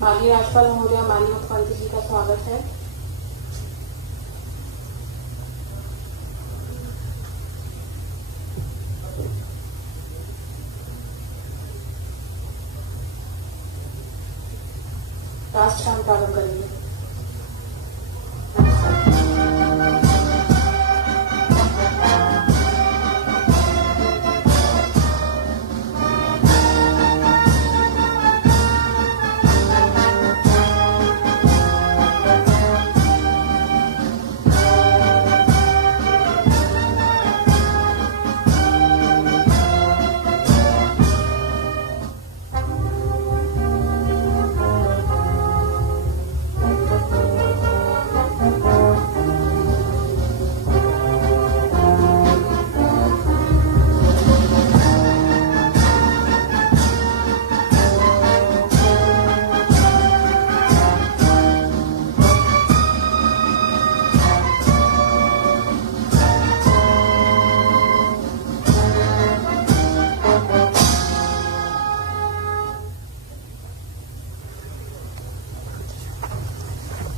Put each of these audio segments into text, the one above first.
माननीय राज्यपाल महोदय, माननीय मुख्यमंत्री जी का स्वागत है। राष्ट्रगान प्रारंभ करेंगे।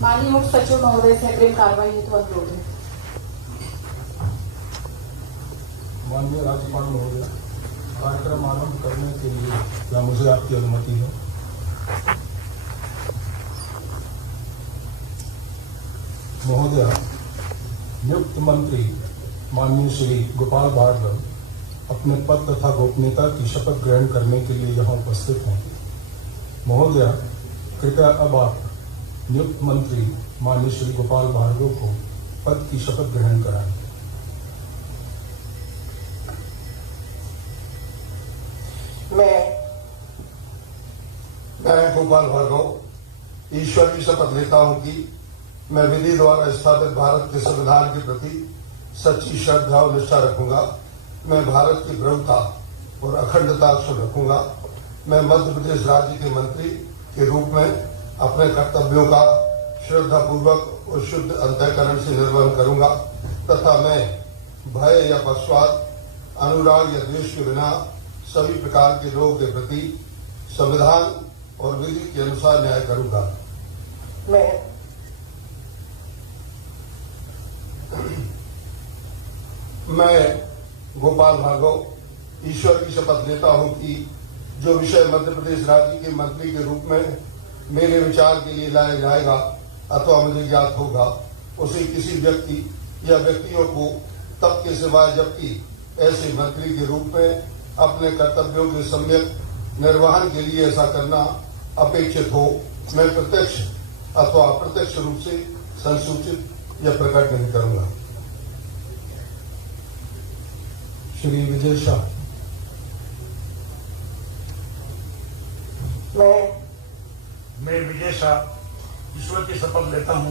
माननीय मुख्य सचिव महोदय से अग्रिम कार्रवाई हेतु अनुरोध है। माननीय राज्यपाल महोदय, कार्यक्रम आरंभ करने के लिए क्या मुझे आपकी अनुमति है? महोदय, नियुक्त मंत्री माननीय श्री गोपाल भार्गव अपने पद तथा गोपनीयता की शपथ ग्रहण करने के लिए यहाँ उपस्थित हैं। महोदय, कृपया अब आप नियुक्त मंत्री माननीय श्री गोपाल भार्गव को पद की शपथ ग्रहण कराएं। मैं गोपाल भार्गव ईश्वर की शपथ लेता हूं कि मैं विधि द्वारा स्थापित भारत के संविधान के प्रति सच्ची श्रद्धा और निष्ठा रखूंगा। मैं भारत की प्रभुता और अखंडता सुन रखूंगा। मैं मध्य प्रदेश राज्य के मंत्री के रूप में अपने कर्तव्यों का श्रद्धापूर्वक और शुद्ध अंतःकरण से निर्वहन करूंगा तथा मैं भय या पक्षपात, अनुराग या द्वेष के बिना सभी प्रकार के लोगों के प्रति संविधान और विधि के अनुसार न्याय करूंगा। मैं गोपाल भार्गव ईश्वर की शपथ लेता हूं कि जो विषय मध्य प्रदेश राज्य के मंत्री के रूप में मेरे विचार के लिए लाया जाएगा अथवा मुझे ज्ञात होगा, उसे किसी व्यक्ति या व्यक्तियों को तब के सिवाय जबकि ऐसे मंत्री के रूप में अपने कर्तव्यों के सम्यक निर्वहन के लिए ऐसा करना अपेक्षित हो, मैं प्रत्यक्ष अथवा अप्रत्यक्ष रूप से संसूचित या प्रकट नहीं करूंगा। श्री विजय शाह। मैं विजय शाह ईश्वर की शपथ लेता हूं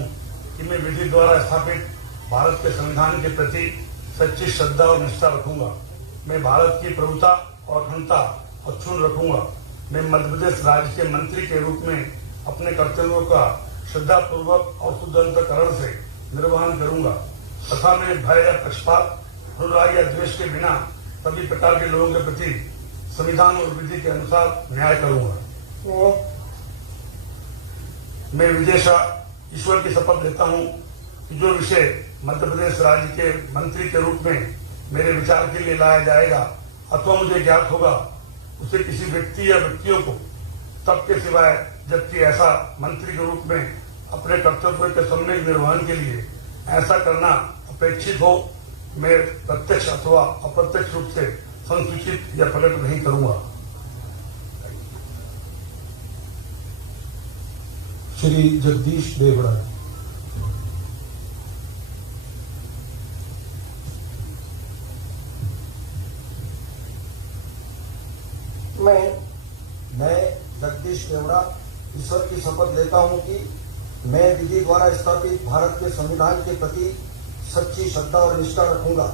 कि मैं विधि द्वारा स्थापित भारत के संविधान के प्रति सच्ची श्रद्धा और निष्ठा रखूंगा। मैं भारत की प्रभुता और अखंडता अक्षुण्ण रखूंगा। मैं मध्य प्रदेश राज्य के मंत्री के रूप में अपने कर्तव्यों का श्रद्धापूर्वक और शुद्ध अंतःकरण से निर्वहन करूंगा तथा मैं भय या पक्षपात, अनुराग या द्वेष के बिना सभी प्रकार के लोगों के प्रति संविधान और विधि के अनुसार न्याय करूंगा। मैं विजय शाह ईश्वर की शपथ लेता हूं कि जो विषय मध्य प्रदेश राज्य के मंत्री के रूप में मेरे विचार के लिए लाया जाएगा अथवा मुझे ज्ञात होगा, उसे किसी व्यक्ति या व्यक्तियों को तब के सिवाय जबकि ऐसा मंत्री के रूप में अपने कर्तव्यों के सम्यक निर्वहन के लिए ऐसा करना अपेक्षित हो, मैं प्रत्यक्ष अथवा अप्रत्यक्ष रूप से संसूचित या प्रकट नहीं करूंगा। श्री जगदीश देवड़ा। मैं जगदीश देवड़ा ईश्वर की शपथ लेता हूं कि मैं विधि द्वारा स्थापित भारत के संविधान के प्रति सच्ची श्रद्धा और निष्ठा रखूंगा।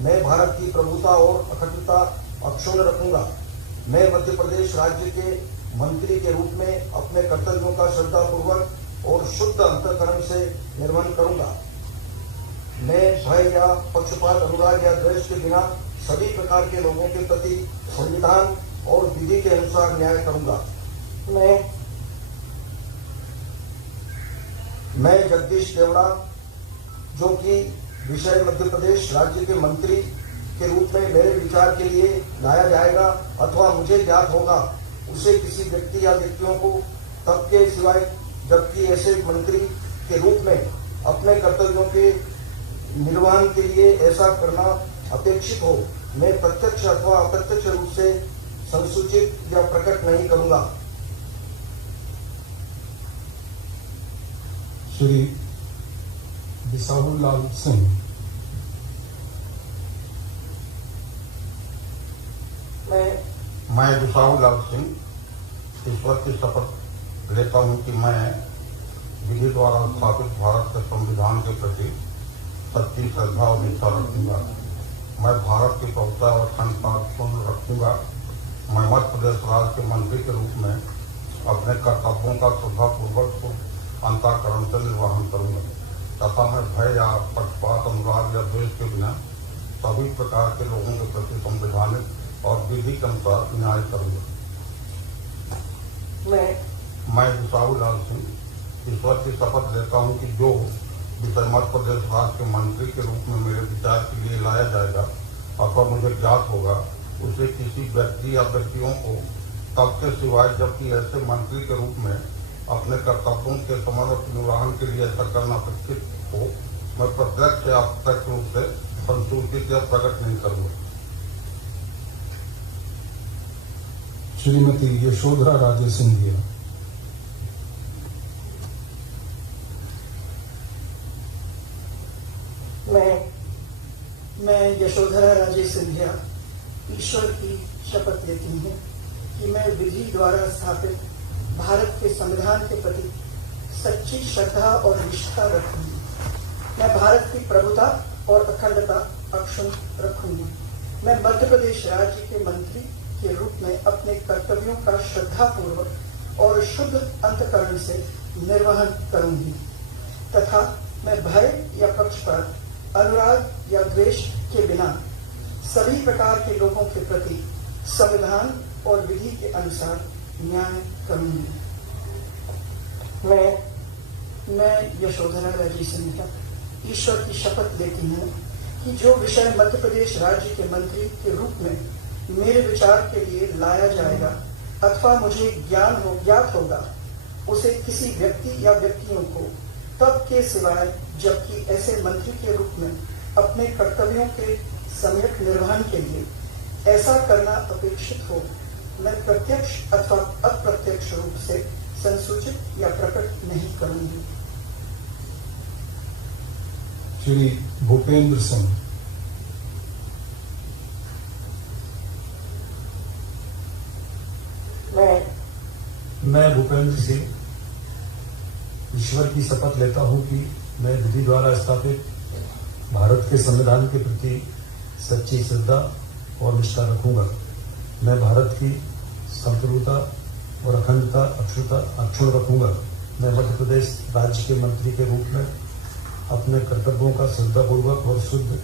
मैं भारत की प्रभुता और अखंडता अक्षुण्ण रखूंगा। मैं मध्य प्रदेश राज्य के मंत्री के रूप में अपने कर्तव्यों का श्रद्धापूर्वक और शुद्ध अंतःकरण से निर्वहन करूंगा। मैं भय या पक्षपात, अनुराग या द्वेष के बिना सभी प्रकार के लोगों के प्रति संविधान और विधि के अनुसार न्याय करूंगा। मैं जगदीश केवड़ा, जो कि विषय मध्य प्रदेश राज्य के मंत्री के रूप में मेरे विचार के लिए लाया जाएगा अथवा मुझे ज्ञात होगा, उसे किसी व्यक्ति या व्यक्तियों को तब के सिवाय जबकि ऐसे मंत्री के रूप में अपने कर्तव्यों के निर्वहन के लिए ऐसा करना अपेक्षित हो, मैं प्रत्यक्ष अथवा अप्रत्यक्ष रूप से संसूचित या प्रकट नहीं करूंगा। श्री बिसाहू लाल सिंह। मैं बिसाहू लाल सिंह ईश्वर की शपथ लेता हूं कि मैं विधि द्वारा स्थापित भारत के संविधान के प्रति सच्ची श्रद्धा और निष्ठा रखूंगा। मैं भारत की प्रभुता और अखंडता पूर्ण रखूंगा। मैं मध्य प्रदेश राज्य के मंत्री के रूप में अपने कर्तव्यों का श्रद्धापूर्वक अंतःकरण से निर्वहन करूंगा तथा मैं भय या पक्षपात, अनुराग या द्वेष के बिना सभी प्रकार के लोगों के प्रति संवैधानिक और विधि के अनुसार न्याय करूंगा। मैं बिसाहू लाल सिंह ईश्वर की शपथ लेता हूं कि जो विषय मध्य प्रदेश राज्य के मंत्री के रूप में मेरे विचार के लिए लाया जाएगा अथवा मुझे ज्ञात होगा, उसे किसी व्यक्ति या व्यक्तियों को तब के सिवाय जबकि ऐसे मंत्री के रूप में अपने कर्तव्यों के समर्पक निर्वहन के लिए ऐसा करना अपेक्षित हो, मैं प्रत्यक्ष या अप्रत्यक्ष रूप से संसूचित या प्रकट नहीं करूंगा। श्रीमती यशोधरा राजे सिंधिया। मैं यशोधरा राजे सिंधिया ईश्वर की शपथ लेती हूँ कि मैं विधि द्वारा स्थापित भारत के संविधान के प्रति सच्ची श्रद्धा और निष्ठा रखूंगी। मैं भारत की प्रभुता और अखंडता अक्षुण्ण रखूंगी। मैं मध्य प्रदेश राज्य के मंत्री के रूप में अपने कर्तव्यों का श्रद्धापूर्वक और शुद्ध अंतःकरण से निर्वहन करूंगी तथा मैं भय या पक्षपात, अनुराग या द्वेष के बिना सभी प्रकार के लोगों के प्रति संविधान और विधि के अनुसार न्याय करूंगी। मैं यशोधरा राजे सिंधिया ईश्वर की शपथ लेती हूँ कि जो विषय मध्य प्रदेश राज्य के मंत्री के रूप में मेरे विचार के लिए लाया जाएगा अथवा मुझे ज्ञात होगा, उसे किसी व्यक्ति या व्यक्तियों को तब के सिवाय जबकि ऐसे मंत्री के रूप में अपने कर्तव्यों के सम्यक निर्वहन के लिए ऐसा करना अपेक्षित हो, मैं प्रत्यक्ष अथवा अप्रत्यक्ष रूप से संसूचित या प्रकट नहीं करूंगी। श्री भूपेंद्र सिंह। मैं भूपेंद्र सिंह ईश्वर की शपथ लेता हूं कि मैं विधि द्वारा स्थापित भारत के संविधान के प्रति सच्ची श्रद्धा और निष्ठा रखूंगा। मैं भारत की संप्रभुता और अखंडता अक्षुण्ण रखूंगा। मैं मध्य प्रदेश राज्य के मंत्री के रूप में अपने कर्तव्यों का श्रद्धापूर्वक और शुद्ध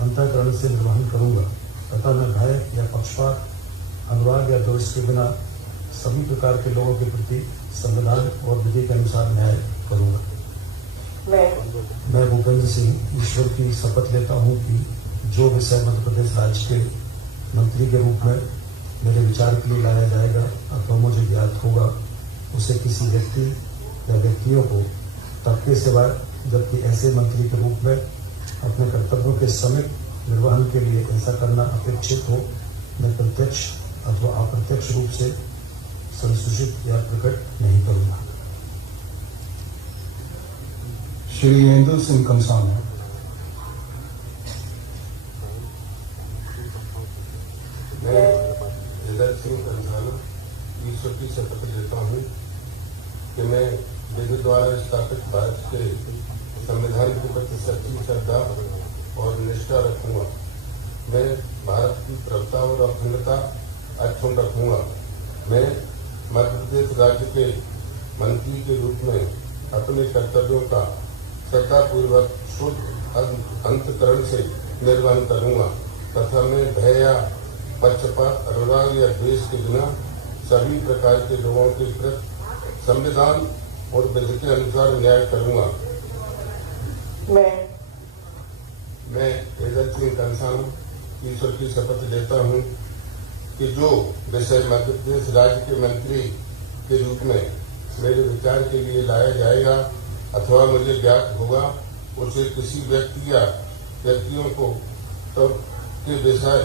अंतःकरण से निर्वहन करूंगा तथा मैं भय या पक्षपात, अनुराग या द्वेष के बिना सभी प्रकार के लोगों के प्रति संविधान और विधि के अनुसार न्याय करूंगा। मैं भूपेंद्र सिंह ईश्वर की शपथ लेता हूं कि जो विषय मध्य प्रदेश राज्य के मंत्री के रूप में मेरे विचार के लिए लाया जाएगा अथवा मुझे ज्ञात होगा, उसे किसी व्यक्ति या व्यक्तियों को तब के सिवाय जबकि ऐसे मंत्री के रूप में अपने कर्तव्यों के समय निर्वहन के लिए ऐसा करना अपेक्षित हो, मैं प्रत्यक्ष अथवा अप्रत्यक्ष रूप से संसूचित या प्रकट नहीं करूंगा। श्री इंदु सिंह कंसाना। मैं हृदय सिंह कंसाना ईश्वर की शपथ लेता हूँ कि मैं विधि द्वारा स्थापित भारत के संविधान के प्रति सच्ची श्रद्धा और निष्ठा रखूंगा। मैं भारत की प्रभुता और अखंडता अक्षुण्ण रखूंगा। मैं मध्य प्रदेश राज्य के मंत्री के रूप में अपने कर्तव्यों का श्रद्धापूर्वक शुद्ध अंतःकरण से निर्वहन करूंगा तथा मैं भय या पक्षपात, अनुराग या द्वेष के बिना सभी प्रकार के लोगों के प्रति संविधान और विधि के अनुसार न्याय करूंगा। मैं एजाज सिंह कंसाना ईश्वर की शपथ लेता हूं कि जो विषय मध्य प्रदेश राज्य के मंत्री के रूप में मेरे विचार के लिए लाया जाएगा अथवा मुझे ज्ञात होगा, उसे किसी व्यक्ति या व्यक्तियों को तो के विषय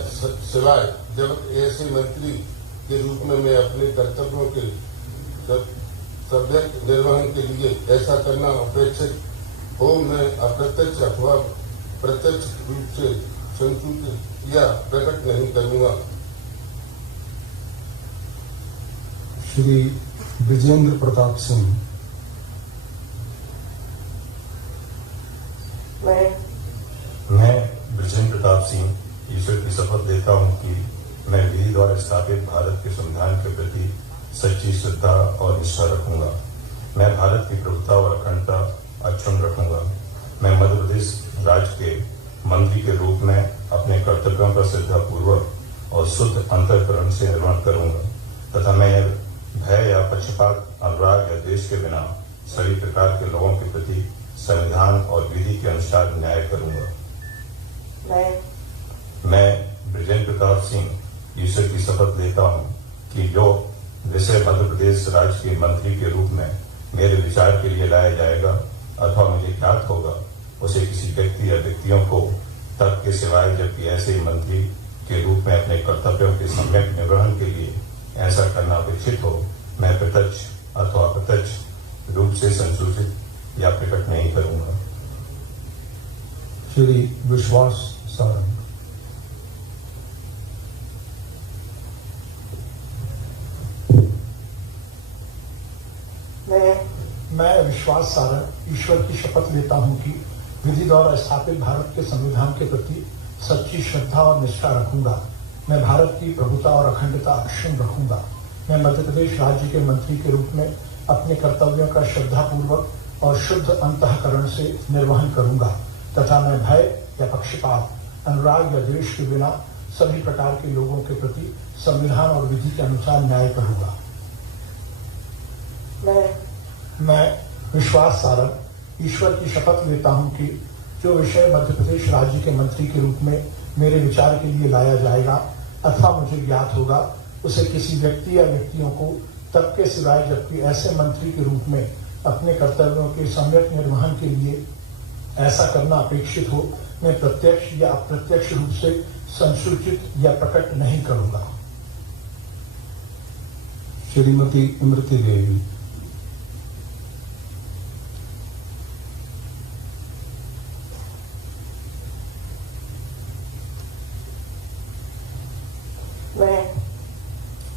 सिवाय जब ऐसे मंत्री के रूप में मैं अपने कर्तव्यों के सब्जेक्ट निर्वहन के लिए ऐसा करना अपेक्षित हो, मैं अप्रत्यक्ष अथवा प्रत्यक्ष रूप से संसूचित या प्रकट नहीं करूंगा। श्री विजेंद्र प्रताप सिंह। मैं विजेंद्र प्रताप सिंह ईश्वर की शपथ लेता हूं कि मैं विधि द्वारा स्थापित भारत के संविधान के प्रति सच्ची श्रद्धा और निष्ठा रखूंगा। मैं भारत की प्रभुता और अखंडता अक्षुण्ण रखूंगा। मैं मध्य प्रदेश राज्य के मंत्री के रूप में अपने कर्तव्यों का श्रद्धापूर्वक और शुद्ध अंतःकरण से निर्वहन करूंगा तथा मैं भय या पक्षपात, अनुराग या द्वेष के बिना सभी प्रकार के लोगों के प्रति संविधान और विधि के अनुसार न्याय करूंगा। मैं विजेंद्र प्रताप सिंह ईश्वर की शपथ लेता हूं कि जो विषय मध्य प्रदेश राज्य के मंत्री के रूप में मेरे विचार के लिए लाया जाएगा अथवा मुझे ज्ञात होगा, उसे किसी व्यक्ति या व्यक्तियों को तब के सिवाय जबकि ऐसे ही मंत्री के रूप में अपने कर्तव्यों के सम्यक निर्वहन के लिए ऐसा करना अपेक्षित हो, मैं प्रत्यक्ष अथवा अप्रत्यक्ष रूप से संसूचित या प्रकट नहीं करूंगा। श्री विश्वास सारंग। मैं विश्वास सारंग ईश्वर की शपथ लेता हूं कि विधि द्वारा स्थापित भारत के संविधान के प्रति सच्ची श्रद्धा और निष्ठा रखूंगा। मैं भारत की प्रभुता और अखंडता अक्षुण्ण रखूंगा। मैं मध्य प्रदेश राज्य के मंत्री के रूप में अपने कर्तव्यों का श्रद्धापूर्वक और शुद्ध अंतःकरण से निर्वहन करूंगा तथा मैं भय या पक्षपात, अनुराग या द्वेष के बिना सभी प्रकार के लोगों के प्रति संविधान और विधि के अनुसार न्याय करूंगा। मैं विश्वास सारंग ईश्वर की शपथ लेता हूं कि जो विषय मध्य प्रदेश राज्य के मंत्री के रूप में मेरे विचार के लिए लाया जाएगा अथवा मुझे ज्ञात होगा, उसे किसी व्यक्ति या व्यक्तियों को तब के सिवाय जबकि ऐसे मंत्री के रूप में अपने कर्तव्यों के सम्यक निर्वहन के लिए ऐसा करना अपेक्षित हो, मैं प्रत्यक्ष या अप्रत्यक्ष रूप से संसूचित या प्रकट नहीं करूंगा। श्रीमती इमरती देवी।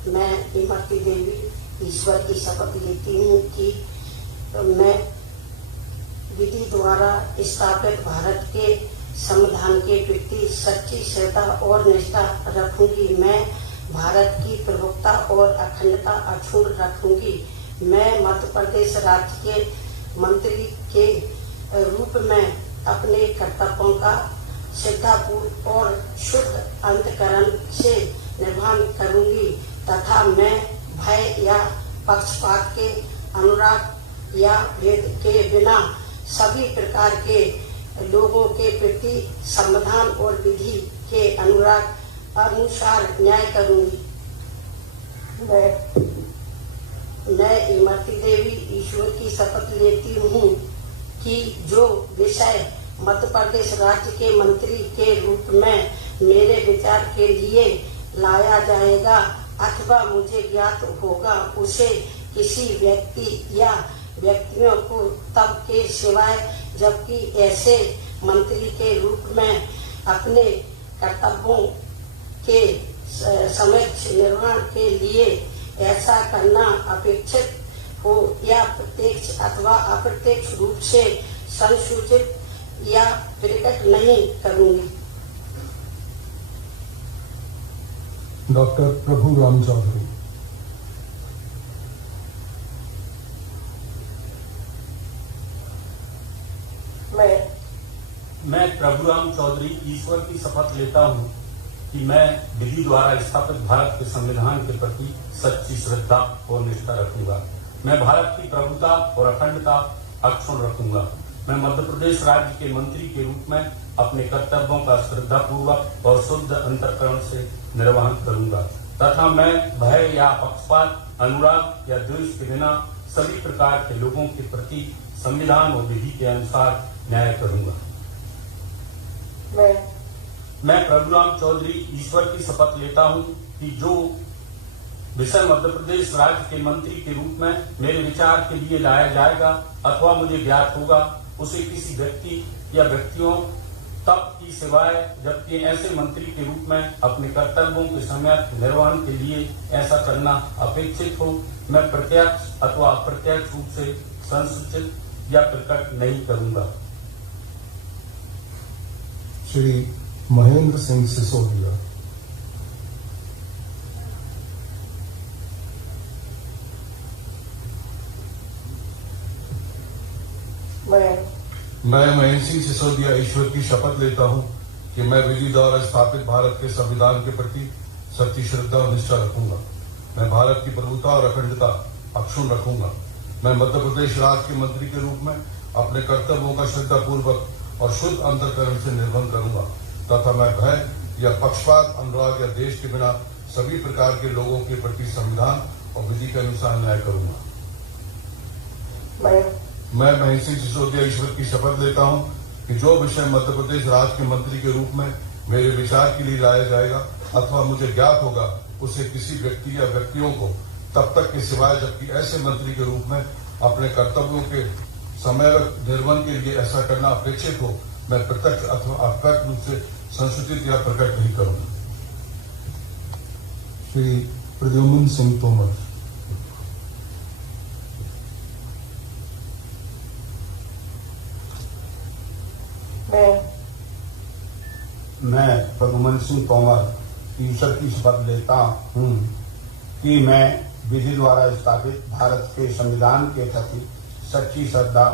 मैं इमरती देवी ईश्वर की शपथ लेती हूँ कि मैं विधि द्वारा स्थापित भारत के संविधान के प्रति सच्ची श्रद्धा और निष्ठा रखूंगी। मैं भारत की प्रभुता और अखंडता अक्षुण्ण रखूंगी। मैं मध्य प्रदेश राज्य के मंत्री के रूप में अपने कर्तव्यों का श्रद्धापूर्वक और शुद्ध अंतःकरण से निर्वहन करूंगी तथा मैं भय या पक्षपात के, अनुराग या भेद के बिना सभी प्रकार के लोगों के प्रति संविधान और विधि के अनुसार न्याय करूंगी। मैं इमरती देवी ईश्वर की शपथ लेती हूँ कि जो विषय मध्य प्रदेश राज्य के मंत्री के रूप में मेरे विचार के लिए लाया जाएगा अथवा मुझे ज्ञात होगा, उसे किसी व्यक्ति या व्यक्तियों को तब के सिवाय जबकि ऐसे मंत्री के रूप में अपने कर्तव्यों के समक्ष निर्वहन के लिए ऐसा करना अपेक्षित हो या प्रत्यक्ष अथवा अप्रत्यक्ष रूप से संसूचित या प्रकट नहीं करूंगी। डॉक्टर प्रभु राम चौधरी। मैं प्रभुराम चौधरी ईश्वर की शपथ लेता हूं कि मैं विधि द्वारा स्थापित भारत के संविधान के प्रति सच्ची श्रद्धा और निष्ठा रखूंगा। मैं भारत की प्रभुता और अखंडता अक्षुण्ण रखूंगा। मैं मध्य प्रदेश राज्य के मंत्री के रूप में अपने कर्तव्यों का श्रद्धापूर्वक और शुद्ध अंतःकरण से निर्वहन करूंगा तथा मैं भय या पक्षपात, अनुराग या द्वेष के बिना सभी प्रकार के लोगों के प्रति संविधान और विधि के अनुसार न्याय करूंगा। मैं प्रभुराम चौधरी ईश्वर की शपथ लेता हूं कि जो विषय मध्य प्रदेश राज्य के मंत्री के रूप में मेरे विचार के लिए लाया जाएगा अथवा मुझे ज्ञात होगा, उसे किसी व्यक्ति या व्यक्तियों तक की सिवाय जबकि ऐसे मंत्री के रूप में अपने कर्तव्यों के समय निर्वहन के लिए ऐसा करना अपेक्षित हो, मैं प्रत्यक्ष अथवा अप्रत्यक्ष रूप से संसूचित या प्रकट नहीं करूंगा। श्री महेंद्र सिंह सिसोदिया। मैं महेंद्र सिंह सिसोदिया ईश्वर की शपथ लेता हूं कि मैं विधि द्वारा स्थापित भारत के संविधान के प्रति सच्ची श्रद्धा और निष्ठा रखूंगा। मैं भारत की प्रभुता और अखंडता अक्षुण्ण रखूंगा। मैं मध्य प्रदेश राज्य के मंत्री के रूप में अपने कर्तव्यों का श्रद्धापूर्वक और शुद्ध अंतःकरण से निर्वहन करूंगा तथा मैं भय या पक्षपात, अनुराग या देश के बिना सभी प्रकार के लोगों के प्रति संविधान और विधि के अनुसार न्याय करूंगा। मैं महेंद्र सिंह सिसोदिया ईश्वर की शपथ लेता हूं कि जो विषय मध्य प्रदेश राज्य के मंत्री के रूप में मेरे विचार के लिए लाया जाएगा अथवा मुझे ज्ञात होगा, उसे किसी व्यक्ति या व्यक्तियों को तब तक के सिवाय जबकि ऐसे मंत्री के रूप में अपने कर्तव्यों के समय निर्वहन के लिए ऐसा करना अपेक्षित हो, मैं प्रत्यक्ष अथवा अप्रत्यक्ष रूप से संसूचित या प्रकट नहीं करूंगा। श्री प्रद्युम्न सिंह तोमर। मैं प्रद्युम्न सिंह तोमर ईश्वर की शपथ लेता हूं कि मैं विधि द्वारा स्थापित भारत के संविधान के प्रति सच्ची श्रद्धा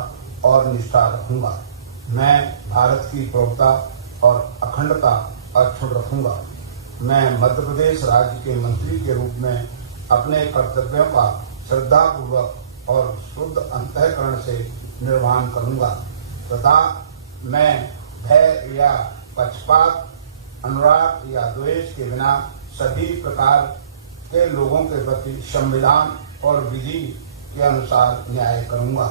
और निष्ठा रखूंगा। मैं भारत की प्रभुता और अखंडता अक्षुण्ण रखूंगा। मैं मध्य प्रदेश राज्य के मंत्री के रूप में अपने कर्तव्यों का श्रद्धापूर्वक और शुद्ध अंतःकरण से निर्वहन करूंगा तथा मैं भय या पक्षपात, अनुराग या द्वेष के बिना सभी प्रकार के लोगों के प्रति संविधान और विधि के अनुसार न्याय करूंगा।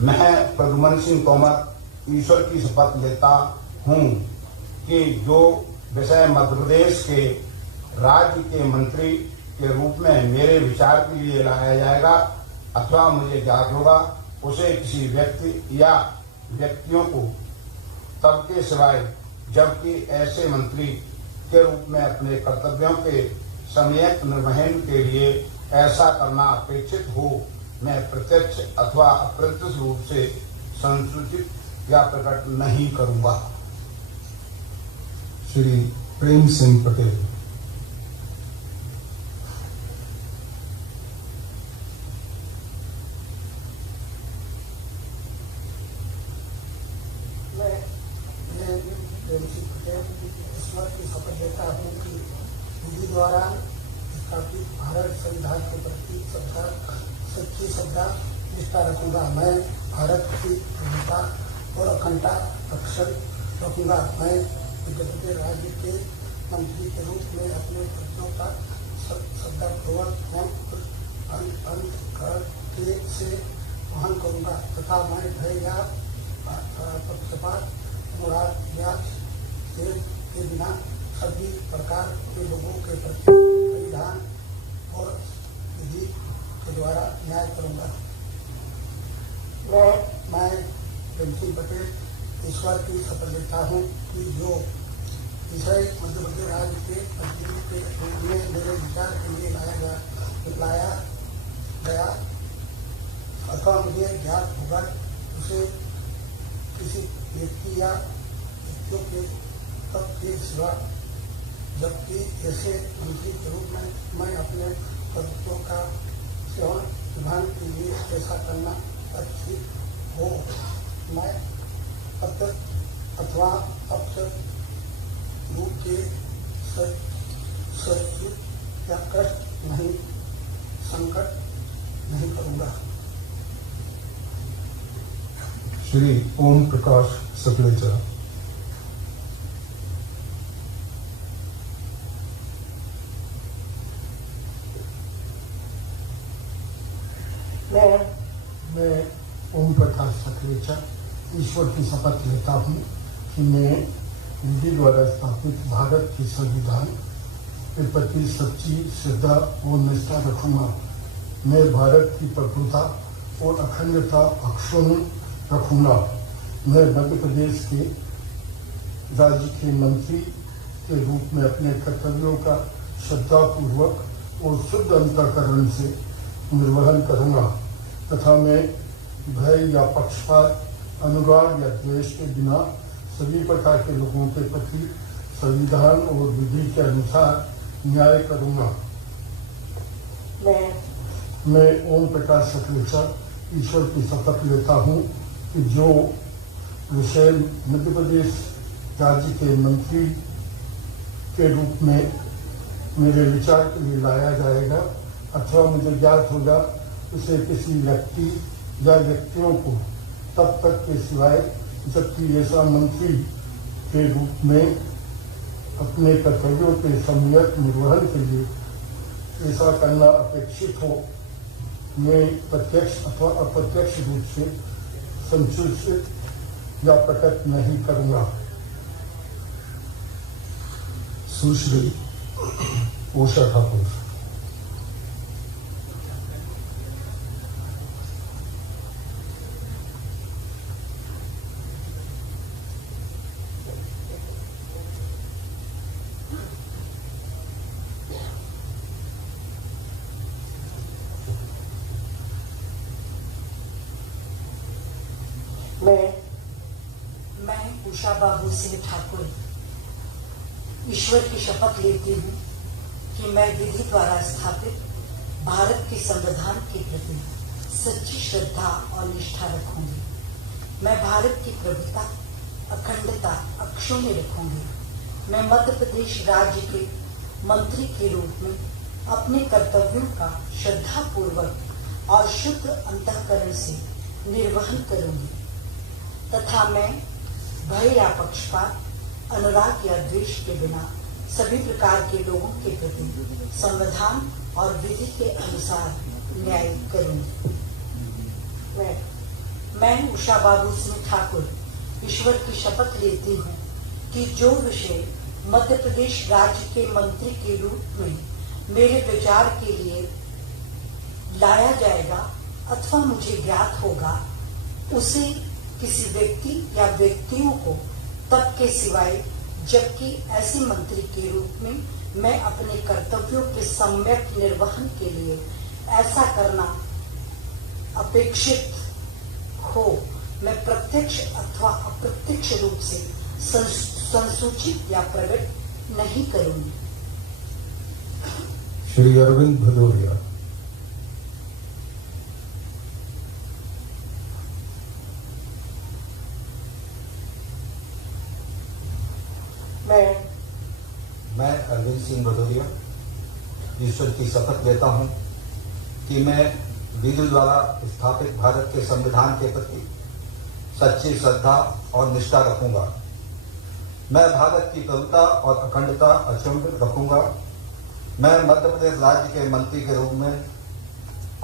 मैं प्रद्युम्न सिंह तोमर ईश्वर की शपथ लेता हूं कि जो विषय मध्य प्रदेश के राज्य के मंत्री के रूप में मेरे विचार के लिए लाया जाएगा अथवा मुझे ज्ञात होगा, उसे किसी व्यक्ति या व्यक्तियों को तब के सिवाय जबकि ऐसे मंत्री के रूप में अपने कर्तव्यों के सम्यक निर्वहन के लिए ऐसा करना अपेक्षित हो, मैं प्रत्यक्ष अथवा अप्रत्यक्ष रूप से संसूचित या प्रकट नहीं करूंगा। श्री प्रेम सिंह पटेल। ईश्वर की शपथ लेता हूँ कि विधि द्वारा स्थापित भारत संविधान के प्रति सच्ची श्रद्धा निष्ठा रखूंगा। मैं भारत की प्रभुता और अखंडता अक्षुण्ण रखूंगा। मैं मध्य प्रदेश राज्य के मंत्री के रूप में अपने कर्तव्यों का श्रद्धापूर्वक अंतःकरण से वहन करूंगा तथा मैं भय या पक्षपात, अनुराग या के बिना सभी प्रकार के लोगों के प्रति संविधान और विधि के द्वारा न्याय करूंगा। मैं प्रेम सिंह पटेल ईश्वर की शपथ लेता हूँ कि जो विषय मध्य प्रदेश राज्य के मंत्री के रूप में मेरे विचार के लिए लाया गया अथवा मुझे ज्ञात होगा, उसे किसी व्यक्ति या व्यक्तियों के तब के सिवा जबकि ऐसे मंत्री के रूप में मैं अपने कर्तव्यों का सेवन निभाने के लिए ऐसा करना अपेक्षित हो, मैं प्रत्यक्ष अथवा अप्रत्यक्ष रूप से संसूचित या कष्ट नहीं संकट नहीं करूंगा। श्री ओम प्रकाश सकलेचा। मैं ओम प्रकाश सकलेचा ईश्वर की शपथ लेता हूँ कि मैं विधि द्वारा स्थापित भारत के संविधान के प्रति सच्ची श्रद्धा और निष्ठा रखूंगा। मैं भारत की प्रभुता और अखंडता अक्षुण्ण रखूंगा। मैं मध्य प्रदेश के राज्य के मंत्री के रूप में अपने कर्तव्यों का श्रद्धापूर्वक और शुद्ध अंतःकरण से निर्वहन करूंगा तथा मैं भय या पक्षपात, अनुराग या द्वेष के बिना सभी प्रकार के लोगों के प्रति संविधान और विधि के अनुसार न्याय करूंगा। मैं ओम प्रकाश सकलेचा ईश्वर की शपथ लेता हूँ कि जो विषय मध्य प्रदेश राज्य के मंत्री के रूप में मेरे विचार के लिए लाया जाएगा अथवा मुझे ज्ञात होगा उसे किसी व्यक्ति या व्यक्तियों को तब तक के सिवाय जबकि ऐसा मंत्री के रूप में अपने कर्तव्यों के सम्यक निर्वहन के लिए ऐसा करना अपेक्षित हो, मैं प्रत्यक्ष अथवा अप्रत्यक्ष रूप से संसूचित या प्रकट नहीं करूंगा। सुश्री उषा ठाकुर। मैं उषा बाबू सिंह ठाकुर ईश्वर की शपथ लेती हूँ कि मैं विधि द्वारा स्थापित भारत के संविधान के प्रति सच्ची श्रद्धा और निष्ठा रखूंगी। मैं भारत की प्रभुता, अखंडता अक्षुण्ण रखूंगी। मैं मध्य प्रदेश राज्य के मंत्री के रूप में अपने कर्तव्यों का श्रद्धापूर्वक और शुद्ध अंतःकरण से निर्वहन करूंगी तथा मैं भय या पक्षपात, अनुराग या द्वेष के बिना सभी प्रकार के लोगों के प्रति संविधान और विधि के अनुसार न्याय करूंगी। मैं उषा बाबू सिंह ठाकुर ईश्वर की शपथ लेती हूँ कि जो विषय मध्य प्रदेश राज्य के मंत्री के रूप में मेरे विचार के लिए लाया जाएगा अथवा मुझे ज्ञात होगा उसे किसी व्यक्ति या व्यक्तियों को तब के सिवाय जबकि ऐसे मंत्री के रूप में मैं अपने कर्तव्यों के सम्यक निर्वहन के लिए ऐसा करना अपेक्षित हो, मैं प्रत्यक्ष अथवा अप्रत्यक्ष रूप से संसूचित या प्रकट नहीं करूंगी। श्री अरविंद भदौरिया। मैं अरविंद सिंह भदौरिया ईश्वर की शपथ लेता हूं कि मैं विधि द्वारा स्थापित भारत के संविधान के प्रति सच्ची श्रद्धा और निष्ठा रखूंगा। मैं भारत की प्रभुता और अखंडता अक्षुण्ण रखूंगा। मैं मध्य प्रदेश राज्य के मंत्री के रूप में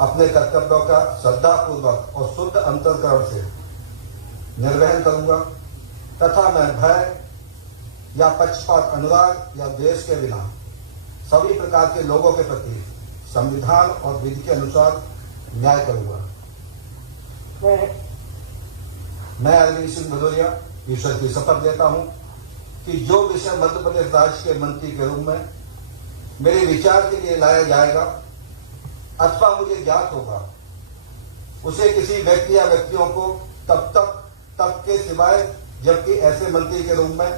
अपने कर्तव्यों का श्रद्धापूर्वक और शुद्ध अंतःकरण से निर्वहन करूंगा तथा मैं भय या पक्षपात, अनुराग या द्वेष के बिना सभी प्रकार के लोगों के प्रति संविधान और विधि के अनुसार न्याय करूंगा। मैं अरविंद सिंह भदौरिया ईश्वर की शपथ लेता हूं कि जो विषय मध्य प्रदेश राज्य के मंत्री के रूप में मेरे विचार के लिए लाया जाएगा अथवा मुझे ज्ञात होगा उसे किसी व्यक्ति या व्यक्तियों को तब के सिवाय जबकि ऐसे मंत्री के रूप में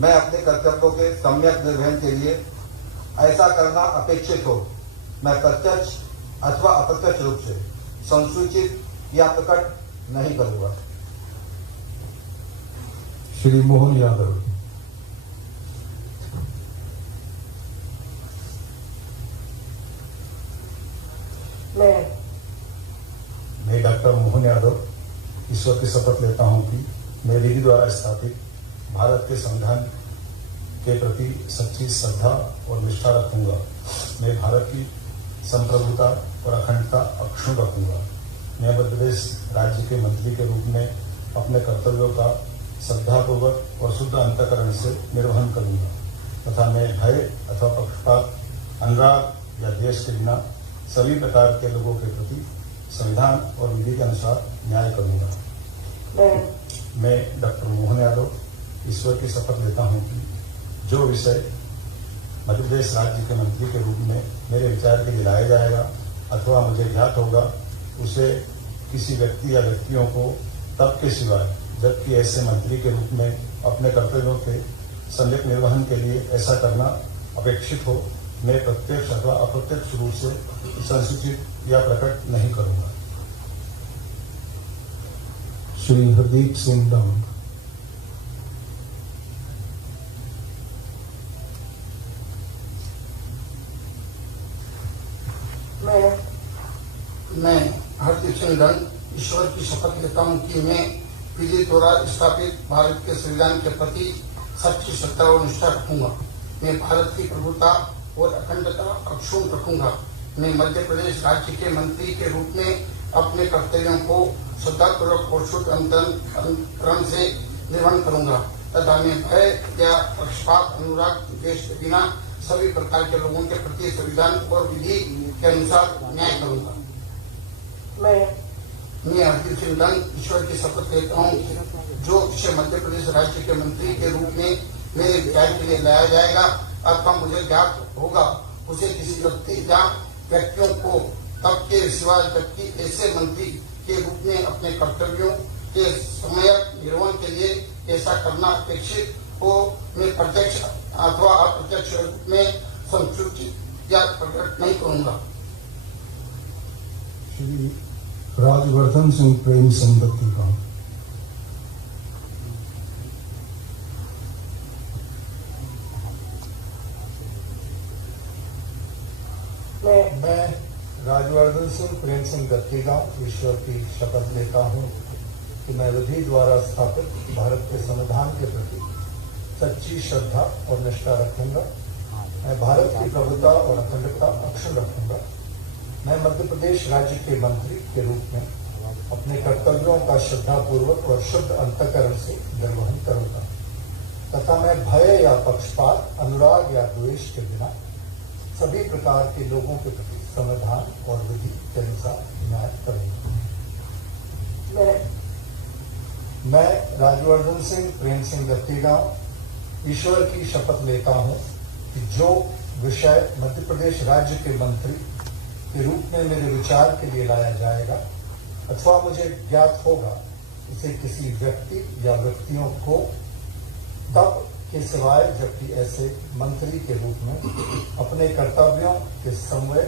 मैं अपने कर्तव्यों के सम्यक निर्वहन के लिए ऐसा करना अपेक्षित हो, मैं प्रत्यक्ष अथवा अप्रत्यक्ष रूप से संसूचित या प्रकट नहीं करूंगा। श्री मोहन यादव। मैं डॉक्टर मोहन यादव ईश्वर की शपथ लेता हूं कि मैं विधि द्वारा स्थापित भारत के संविधान के प्रति सच्ची श्रद्धा और निष्ठा रखूंगा। मैं भारत की संप्रभुता और अखंडता अक्षुण्ण रखूंगा। मैं मध्य प्रदेश राज्य के मंत्री के रूप में अपने कर्तव्यों का श्रद्धापूर्वक और शुद्ध अंतःकरण से निर्वहन करूंगा तथा मैं भय अथवा पक्षपात, अनुराग या द्वेष के बिना सभी प्रकार के लोगों के प्रति संविधान और विधि के अनुसार न्याय करूंगा। मैं डॉक्टर मोहन यादव ईश्वर की शपथ लेता हूं कि जो विषय मध्य प्रदेश राज्य के मंत्री के रूप में मेरे विचार के लिए लाया जाएगा अथवा मुझे ज्ञात होगा उसे किसी व्यक्ति या व्यक्तियों को तब के सिवाय जबकि ऐसे मंत्री के रूप में अपने कर्तव्यों के सम्यक निर्वहन के लिए ऐसा करना अपेक्षित हो मैं प्रत्यक्ष अथवा अप्रत्यक्ष रूप से संसूचित या प्रकट नहीं करूंगा। श्री हरदीप सिंह डांग। मैं हरदीप सिंह डंग ईश्वर की शपथ लेता हूं कि मैं विधि द्वारा स्थापित भारत के संविधान के प्रति सच्ची श्रद्धा और निष्ठा रखूंगा। मैं भारत की प्रभुता और अखंडता अक्षुण्ण रखूंगा। मैं मध्य प्रदेश राज्य के मंत्री के रूप में अपने कर्तव्यों को श्रद्धापूर्वक और शुद्ध अंतःकरण से निर्वहन करूंगा तथा मैं भय या पक्षपात, अनुराग, द्वेष के बिना सभी प्रकार के लोगों के प्रति संविधान और विधि के अनुसार न्याय करूंगा। मैं हरदीप सिंह डंग ईश्वर की शपथ लेता हूँ जो विषय मध्य प्रदेश राज्य के मंत्री के रूप में मेरे विचार के लिए लाया जाएगा अथवा मुझे ज्ञात होगा उसे किसी व्यक्ति या व्यक्तियों को तब के सिवाय जबकि ऐसे मंत्री के रूप में अपने कर्तव्यों के समय निर्वहन के लिए ऐसा करना अपेक्षित हो मैं प्रत्यक्ष अथवा अप्रत्यक्ष रूप में संसूचित या प्रकट नहीं करूंगा। श्री राजवर्धन सिंह प्रेम सिंह दत्तीगांव। मैं राजवर्धन सिंह प्रेम सिंह दत्तीगांव ईश्वर की शपथ लेता हूं कि मैं विधि द्वारा स्थापित भारत के संविधान के प्रति सच्ची श्रद्धा और निष्ठा रखूंगा। मैं भारत की प्रभुता और अखंडता अक्षुण्ण रखूंगा। मैं मध्य प्रदेश राज्य के मंत्री के रूप में अपने कर्तव्यों का श्रद्धापूर्वक और शुद्ध अंतःकरण से निर्वहन करूंगा तथा मैं भय या पक्षपात, अनुराग या द्वेष के बिना सभी प्रकार के लोगों के प्रति संविधान और विधि के अनुसार न्याय करूंगा। मैं राजवर्धन सिंह प्रेम सिंह दत्तीगांव ईश्वर की शपथ लेता हूं कि जो विषय मध्य प्रदेश राज्य के मंत्री के रूप में मेरे विचार के लिए लाया जाएगा अथवा मुझे ज्ञात होगा उसे किसी व्यक्ति या व्यक्तियों को तब के सिवाय जबकि ऐसे मंत्री के रूप में अपने कर्तव्यों के समय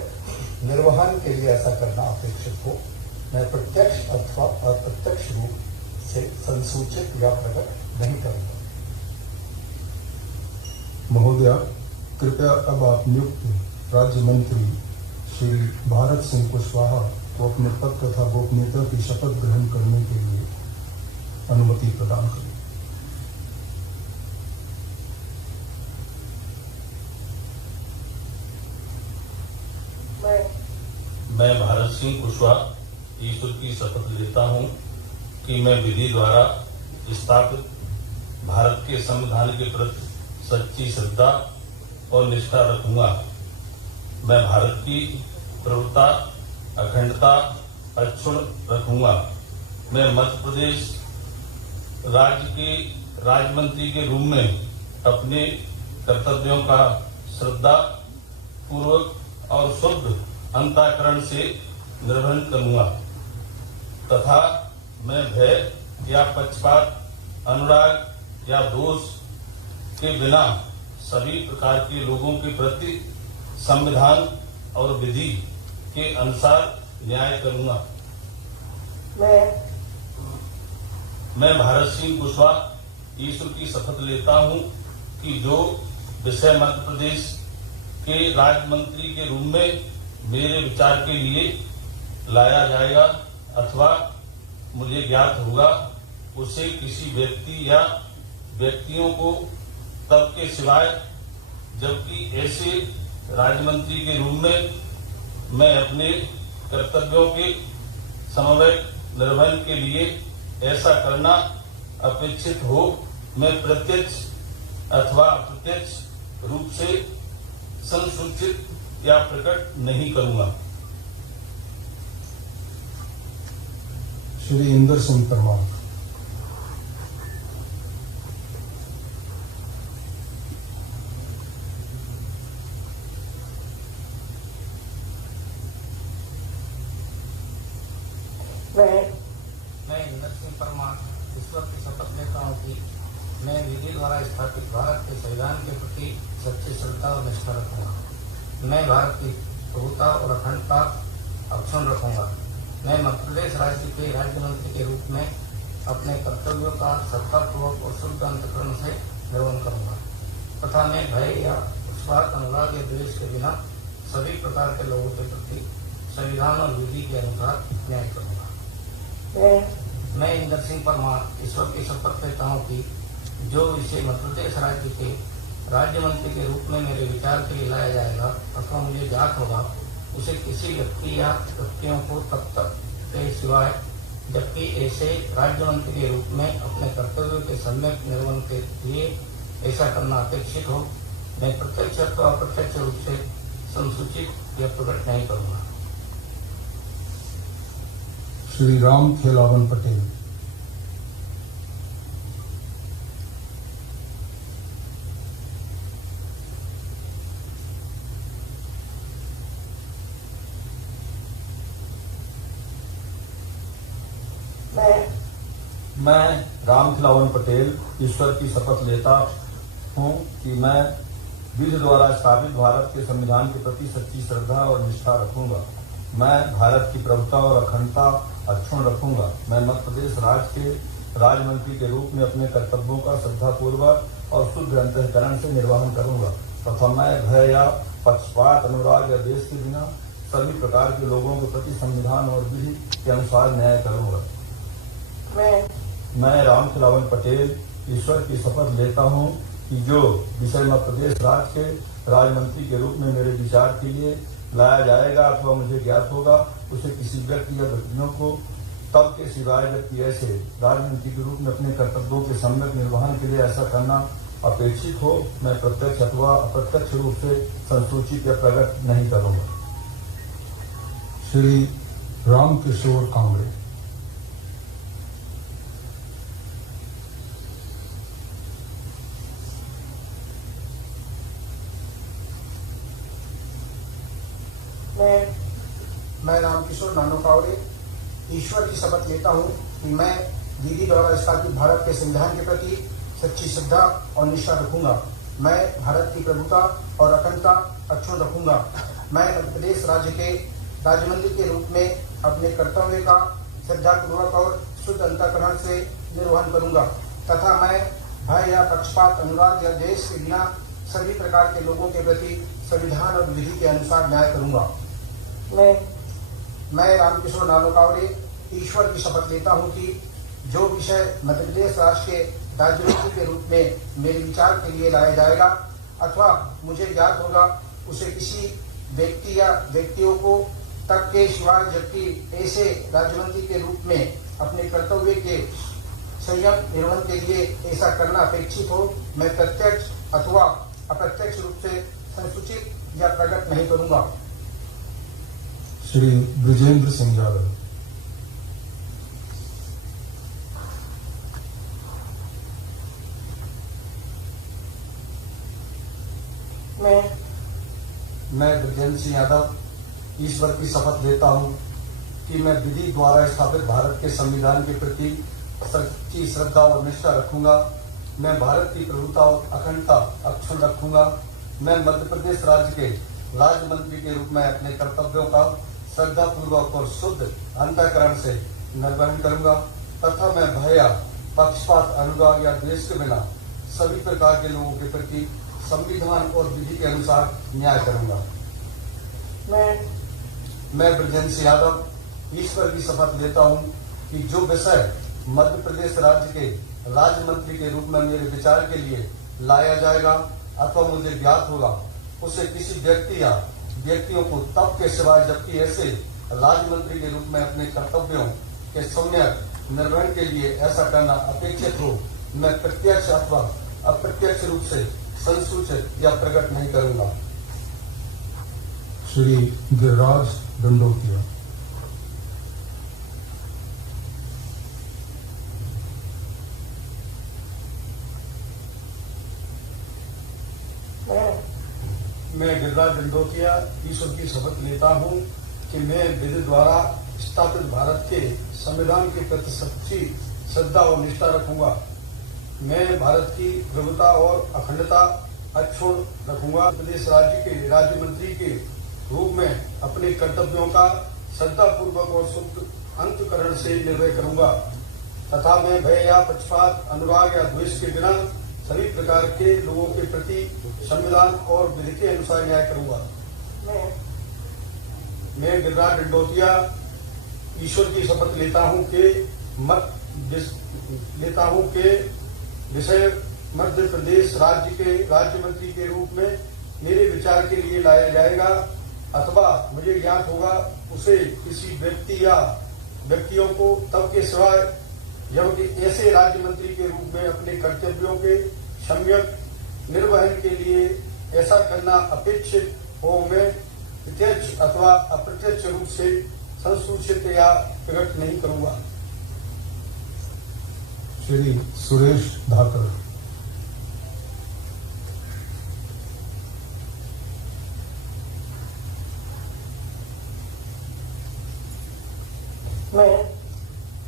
निर्वहन के लिए ऐसा करना अपेक्षित हो मैं प्रत्यक्ष अथवा अप्रत्यक्ष रूप से संसूचित या प्रकट नहीं करूंगा। महोदया, कृपया अब आप नियुक्त राज्य मंत्री श्री भारत सिंह कुशवाहा को अपने पद तथा गोपनीयता की शपथ ग्रहण करने के लिए अनुमति प्रदान करें। मैं भारत सिंह कुशवाहा ईश्वर की शपथ लेता हूं कि मैं विधि द्वारा स्थापित भारत के संविधान के प्रति सच्ची श्रद्धा और निष्ठा रखूंगा। मैं भारत की प्रभुता, अखंडता अक्षुण्ण रखूंगा। मैं मध्य प्रदेश राज्य के राज्य मंत्री के रूप में अपने कर्तव्यों का श्रद्धा पूर्वक और शुद्ध अंतःकरण से निर्वहन करूंगा तथा मैं भय या पक्षपात, अनुराग या दोष के बिना सभी प्रकार के लोगों के प्रति संविधान और विधि के अनुसार न्याय करूंगा। मैं भारत सिंह कुशवाहा ईश्वर की शपथ लेता हूं कि जो विषय मध्य प्रदेश के राज्य मंत्री के रूप में मेरे विचार के लिए लाया जाएगा अथवा मुझे ज्ञात होगा उसे किसी व्यक्ति या व्यक्तियों को तब के सिवाय, जबकि ऐसे राज्य मंत्री के रूप में मैं अपने कर्तव्यों के समन्वय निर्वहन के लिए ऐसा करना अपेक्षित हो, मैं प्रत्यक्ष अथवा अप्रत्यक्ष रूप से संसूचित या प्रकट नहीं करूंगा। श्री इंदर सिंह परमार। मैं इंदर सिंह परमार ईश्वर की शपथ लेता हूँ कि मैं विधि द्वारा स्थापित भारत के संविधान के प्रति सच्ची श्रद्धा और निष्ठा रखूंगा। मैं भारत की प्रभुता और अखंडता अक्षुण्ण रखूंगा। मैं मध्य प्रदेश राज्य के राज्य मंत्री के रूप में अपने कर्तव्यों का श्रद्धापूर्वक और शुद्ध अंतःकरण से निर्वहन करूंगा तथा मैं भय या स्वार्थ, अनुराग या द्वेष के बिना सभी प्रकार के लोगों के प्रति संविधान और विधि के अनुसार न्याय करूंगा। मैं इंदर सिंह परमार ईश्वर की शपथ लेता हूँ कि जो विषय मध्य प्रदेश राज्य के राज्य मंत्री के रूप में मेरे विचार के लिए लाया जाएगा अथवा मुझे ज्ञात होगा उसे किसी व्यक्ति या व्यक्तियों को तब तक के सिवाय, जबकि ऐसे राज्य मंत्री के रूप में अपने कर्तव्यों के सम्यक निर्वहन के लिए ऐसा करना अपेक्षित हो, मैं प्रत्यक्ष अथवा अप्रत्यक्ष रूप से संसूचित या प्रकट नहीं करूंगा। श्री राम खेलावन पटेल। मैं राम खिलावन पटेल ईश्वर की शपथ लेता हूँ कि मैं विधि द्वारा स्थापित भारत के संविधान के प्रति सच्ची श्रद्धा और निष्ठा रखूंगा। मैं भारत की प्रभुता और अखंडता अक्षुण्ण रखूंगा। मैं मध्य प्रदेश राज्य के राज्य मंत्री के रूप में अपने कर्तव्यों का श्रद्धापूर्वक और शुद्ध अंतःकरण से निर्वहन करूंगा तथा मैं भय या पक्षपात, अनुराग या द्वेष के बिना सभी प्रकार के लोगों के प्रति संविधान और विधि के अनुसार न्याय करूंगा। मैं राम खिलावन पटेल ईश्वर की शपथ लेता हूं कि जो विषय मध्य प्रदेश राज्य के राज्य मंत्री के रूप में मेरे विचार के लिए लाया जाएगा अथवा मुझे ज्ञात होगा उसे किसी व्यक्ति या व्यक्तियों को तब के सिवाय, जबकि ऐसे राजनीति के रूप में अपने कर्तव्यों के सम्यक निर्वहन के लिए ऐसा करना अपेक्षित हो, मैं प्रत्यक्ष अथवा अप्रत्यक्ष रूप से संसूचित या प्रकट नहीं करूंगा। श्री राम किशोर कांगड़े। मैं रामकिशोर नानो कावड़े ईश्वर की शपथ लेता हूँ कि मैं विधि द्वारा स्थापित भारत के संविधान के प्रति सच्ची श्रद्धा और निष्ठा रखूंगा। मैं भारत की प्रभुता और अखंडता अक्षुण्ण रखूंगा। मैं मध्य प्रदेश राज्य के राज्य मंत्री के रूप में अपने कर्तव्य का श्रद्धापूर्वक और शुद्ध अंतःकरण से निर्वहन करूंगा तथा मैं भय या पक्षपात, अनुराग या द्वेष के बिना सभी प्रकार के लोगों के प्रति संविधान और विधि के अनुसार न्याय करूंगा। मैं रामकिशोर नानो कावड़े ईश्वर की शपथ लेता हूं कि जो विषय मध्य प्रदेश राज्य के राज्य मंत्री के रूप में मेरे विचार के लिए लाया जाएगा अथवा मुझे ज्ञात होगा उसे किसी व्यक्ति या व्यक्तियों को तक के सिवाय, जबकि ऐसे राज्य मंत्री के रूप में अपने कर्तव्य के संयम निर्वहन के लिए ऐसा करना अपेक्षित हो, मैं प्रत्यक्ष अथवा अप्रत्यक्ष रूप से संसूचित या प्रकट नहीं करूंगा। श्री ब्रजेंद्र सिंह यादव। मैं ब्रजेंद्र सिंह यादव ईश्वर की शपथ लेता हूं कि मैं विधि द्वारा स्थापित भारत के संविधान के प्रति सच्ची श्रद्धा और निष्ठा रखूंगा। मैं भारत की प्रभुता और अखंडता अक्षुण्ण रखूंगा। मैं मध्य प्रदेश राज्य के राज्य मंत्री के रूप में अपने कर्तव्यों का श्रद्धापूर्वक और शुद्ध अंतःकरण से निर्वहन करूंगा तथा मैं भय या पक्षपात, अनुराग या द्वेष के बिना सभी प्रकार के लोगों के प्रति संविधान और विधि के अनुसार न्याय करूंगा। मैं ब्रजेंद्र सिंह यादव ईश्वर की शपथ लेता हूं कि जो विषय मध्य प्रदेश राज्य के राज्य मंत्री के रूप में मेरे विचार के लिए लाया जाएगा अथवा मुझे ज्ञात होगा, उसे किसी व्यक्ति या व्यक्तियों को तब के सिवाय जबकि ऐसे राज्य मंत्री के रूप में अपने कर्तव्यों के सम्यक निर्वहन के लिए ऐसा करना अपेक्षित हो, मैं प्रत्यक्ष अथवा अप्रत्यक्ष रूप से संसूचित या प्रकट नहीं करूंगा। श्री गिरिराज दंडोतिया। मैं गिरिराज दंडोतिया ईश्वर की शपथ लेता हूं कि मैं विधि द्वारा स्थापित भारत के संविधान के प्रति सच्ची श्रद्धा और निष्ठा रखूंगा। मैं भारत की प्रभुता और अखंडता अक्षुण्ण रखूंगा। प्रदेश राज्य के राज्य मंत्री के रूप में अपने कर्तव्यों का श्रद्धापूर्वक और शुद्ध अंतकरण से निर्वहन करूंगा तथा मैं भय या पक्षपात, अनुराग या द्वेष के बिना सभी प्रकार के लोगों के प्रति संविधान और विधि के अनुसार न्याय करूंगा। मैं गिरिराज दंडोतिया ईश्वर की शपथ लेता हूं कि विषय मध्य प्रदेश राज्य के राज्य मंत्री के रूप में मेरे विचार के लिए लाया जाएगा अथवा मुझे ज्ञात होगा, उसे किसी व्यक्ति या व्यक्तियों को तब के सिवाय जबकि ऐसे राज्य मंत्री के रूप में अपने कर्तव्यों के सम्यक निर्वहन के लिए ऐसा करना अपेक्षित हो, मैं प्रत्यक्ष अथवा अप्रत्यक्ष रूप से संसूचित या प्रकट नहीं करूंगा। श्री सुरेश धाकर।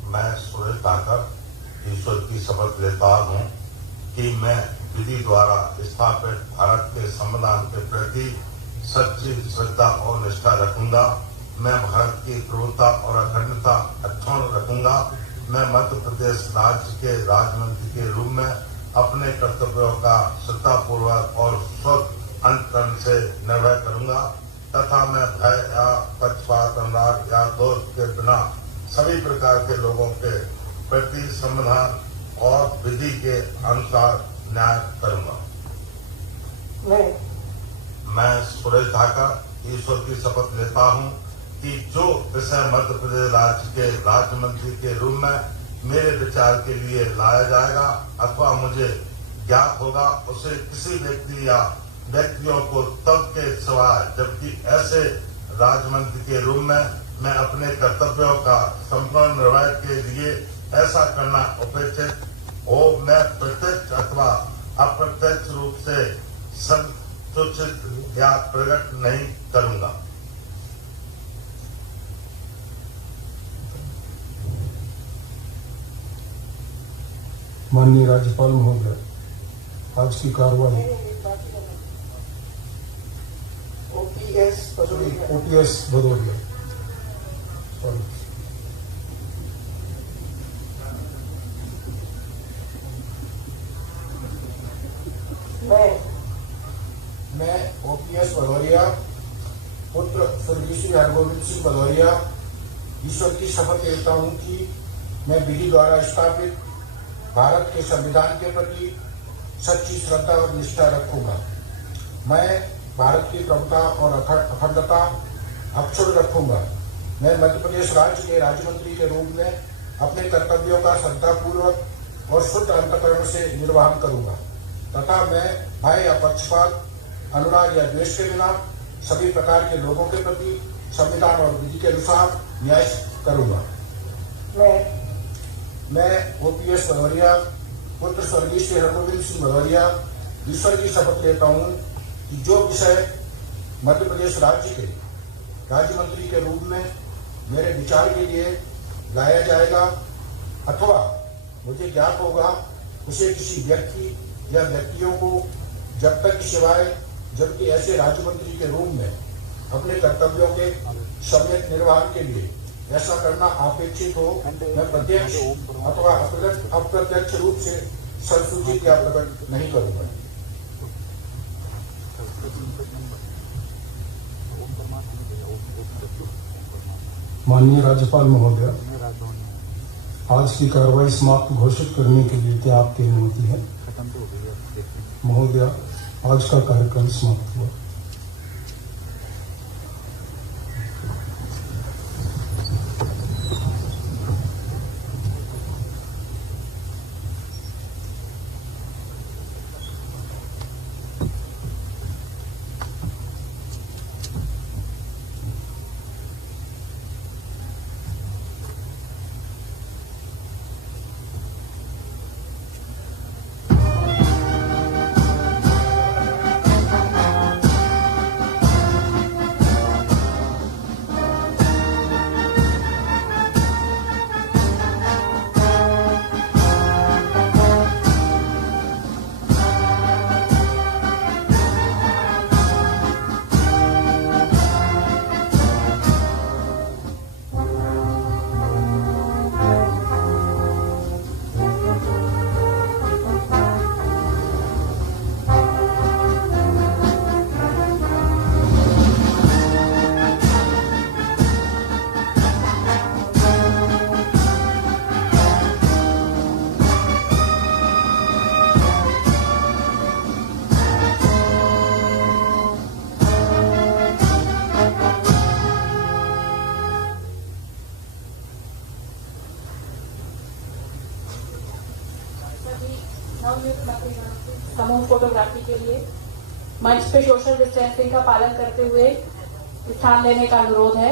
मैं सुरेश धाकर ईश्वर की शपथ लेता हूं कि मैं विधि द्वारा स्थापित भारत के संविधान के प्रति सच्ची श्रद्धा और निष्ठा रखूंगा। मैं भारत की प्रभुता और अखंडता अक्षुण्ण रखूंगा। मैं मध्य प्रदेश राज्य के राज्य मंत्री के रूप में अपने कर्तव्यों का श्रद्धापूर्वक और शुद्ध अंतकरण से निर्वहन करूंगा तथा मैं भय या पक्षपात, अनुराग या दोष के बिना सभी प्रकार के लोगों के प्रति संविधान और विधि के अनुसार न्याय करूंगा। मैं सुरेश धाकर ईश्वर की शपथ लेता हूं कि जो विषय मध्य प्रदेश राज्य के राज्य मंत्री के रूप में मेरे विचार के लिए लाया जाएगा अथवा मुझे ज्ञात होगा, उसे किसी व्यक्ति या व्यक्तियों को तब के सिवाय जबकि ऐसे राज्य मंत्री के रूप में मैं अपने कर्तव्यों का संपूर्ण निर्वहन के लिए ऐसा करना अपेक्षित हो, मैं प्रत्यक्ष अथवा अप्रत्यक्ष रूप से संसूचित या प्रकट नहीं करूंगा। माननीय राज्यपाल महोदय, आज की कार्रवाई ओपीएस भदौरिया। मैं ओपीएस भदौरिया पुत्र स्वर्गीय श्री हरगोविंद सिंह भदौरिया ईश्वर की शपथ लेता हूं कि मैं विधि द्वारा स्थापित भारत के संविधान के प्रति सच्ची श्रद्धा और निष्ठा रखूंगा। मैं भारत की प्रभुता और अखंडता अक्षुण्ण रखूंगा। मैं मध्य प्रदेश राज्य के राज्य मंत्री के रूप में अपने कर्तव्यों का श्रद्धापूर्वक और शुद्ध अंतकरण से निर्वहन करूंगा तथा मैं भय या पक्षपात, अनुराग या द्वेष के बिना सभी प्रकार के लोगों के प्रति संविधान और विधि के अनुसार न्याय करूंगा। मैं ओपीएस भदौरिया पुत्र स्वर्गीय श्री हरगोविंद सिंह भदौरिया ईश्वर की शपथ लेता हूं कि जो विषय मध्य प्रदेश राज्य के राज्य मंत्री के रूप में मेरे विचार के लिए लाया जाएगा अथवा मुझे ज्ञात होगा, उसे किसी व्यक्ति या व्यक्तियों को जब तक की सिवाय जबकि ऐसे राज्य मंत्री के रूप में अपने कर्तव्यों के सम्यक निर्वहन के लिए ऐसा करना अपेक्षित हो, मैं प्रत्यक्ष अथवा अप्रत्यक्ष रूप से संसूचित या प्रकट नहीं करूंगा। माननीय राज्यपाल महोदय, आज की कार्रवाई समाप्त घोषित करने के लिए क्या आपकी अनुमति है? महोदय, आज का कार्यक्रम समाप्त हुआ। नवनियुक्त मंत्रीगणों से समूह फोटोग्राफी के लिए मंच पे सोशल डिस्टेंसिंग का पालन करते हुए स्थान लेने का अनुरोध है।